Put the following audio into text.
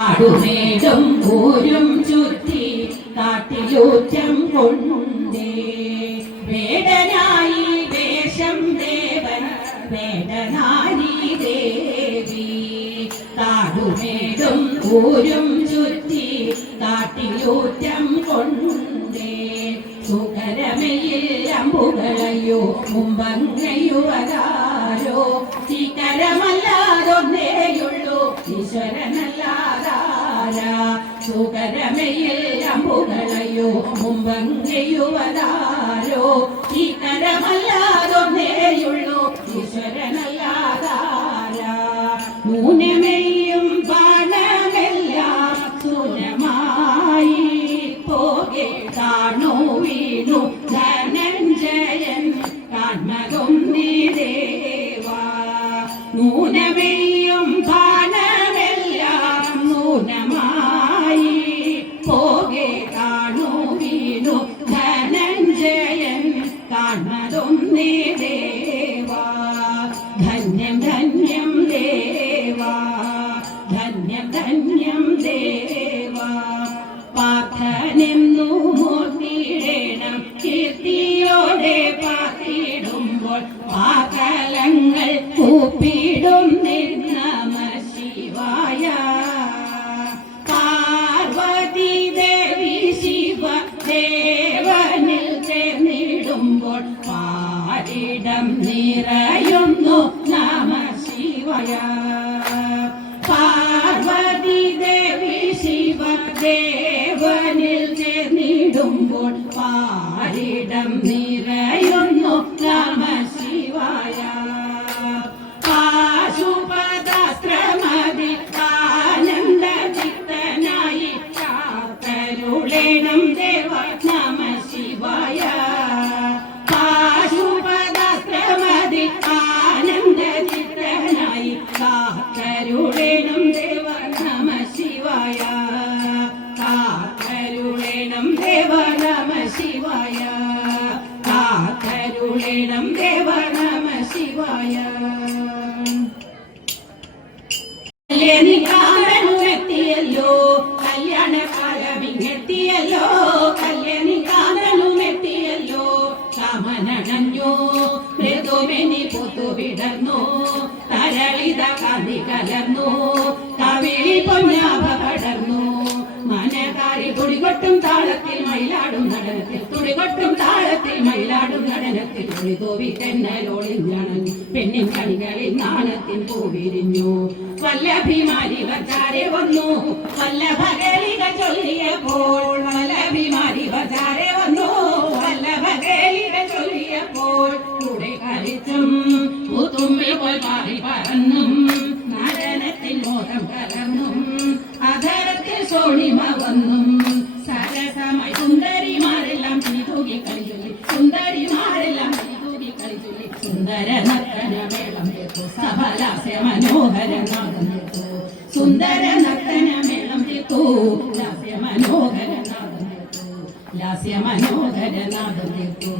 കാടുമേടും ഊരും ചുറ്റി കാട്ടിലൂറ്റം കൊണ്ടേ വേടനായി വേഷം ദേവൻ വേടനാരി ദേവി. കാടുമേടും ഊരും ചുറ്റി കാട്ടിലൂറ്റം കൊണ്ടേ സുകരമയിൽ അമ്പുകളയോ മുമ്പങ്ങയുവരാരോ ശിഖരമല്ലാതൊന്നേയുള്ളൂ ഈശ്വരനല്ലാതാരാ. സുകരമയിൽ അമ്പുകളയോ മുമ്പങ്ങയുവരാരോ ശിഖരമല്ലാതൊന്നേയുള്ളൂ ഈശ്വരനല്ലാതാരാ. മൂനമെയും ബാണമെല്ലാം സുനമായി പോകെ കാണു വീണു ധനഞ്ജയൻ കാൺമതും നീ ദേവാ. നൂനമെയും ബാണമെല്ലാം നൂനമായി പോകെ കാണു വീണു ധനഞ്ജയൻ കാൺമതും നീ ദേവാ. ധന്യം ധന്യം ദേവാ, ധന്യം ധന്യം ദേവാ. പാർത്ഥനെന്നു മൂർത്തിയിടേണം കീർത്തിയോടെ പാത്തിടുമ്പോൾ പാകലങ്ങൾ കൂപ്പിടും നമഃ ശിവായ. പാർവതി ദേവി ശിവ ദേവനിൽ ചേർന്നിടുമ്പോൾ പാരിടം നിറയുന്നു നമഃ ശിവായ. പാർവതി ദേവി ശിവ ദേവനിൽ ചേർന്നിടുമ്പോൾ പാരിടം നിറയുന്നു നമഃ ശിവായ. പാശുപതാസ്ത്രമതി ആനന്ദചിത്തനായി കാത്തരുളേണം ദേവ നമഃ ശിവായ. പാശുപതാസ്ത്രമതി ആനന്ദചിത്തനായി കാത്തരുളേണം ദേവ നമഃ ശിവായ. കാത്തരുളേണം ദേവ നമഃ ശിവായ. കാത്തരുളേണം ദേവ നമഃ ശിവായ. കല്യാണിക്കാരനുമെത്തിയല്ലോ കല്യാണകാലമിങ്ങെത്തിയല്ലോ. കല്യാണിക്കാരനുമെത്തിയല്ലോ കാമനണഞ്ഞു മൃദുമെനി പൊത്തുവിടർന്നു തരളിത കാന്തി കലർന്നു കവിളി പൊന്നാഭ പടർന്നു. മനകാരി തുടികൊട്ടും താളത്തിൽ മയിലാടും നടനത്തിൽ തുടികൊട്ടും താളത്തിൽ മയിലാടും നടനത്തിൽ തുളിതോവി തെന്നലോളിഞ്ഞണഞ്ഞു പെണ്ണിൻ കണികളിൽ നാണത്തിൻ പൂവിരിഞ്ഞു. വല്ലഭിമാരി വച്ചാരെ വന്നു വല്ലഭകേളിക ചൊല്ലിയപ്പോൾ വല്ലഭിമാരി വച്ചാരെ വന്നു വല്ലഭകേളിക ചൊല്ലിയപ്പോൾ കൂടെ കളിച്ചും പൂത്തുമ്പി പോൽ മാറി പറന്നും നടനത്തിൽ മോദം കലർന്നും അധരത്തിൽ സോണിമ വന്നും സരസമായി സുന്ദരിമാരെല്ലാം തൂകി കളിച്ചൊല്ലി സുന്ദരിമാരെല്ലാം തൂകി കളിച്ചൊല്ലി സുന്ദര നർത്തനമേളം തീർത്തു സഫലാസ്യ മനോഹര നാദം തീർത്തു. സുന്ദര നർത്തനമേളം തീർത്തു ലാസ്യ മനോഹര നാദം തീർത്തു ലാസ്യ മനോഹര നാദം തീർത്തു.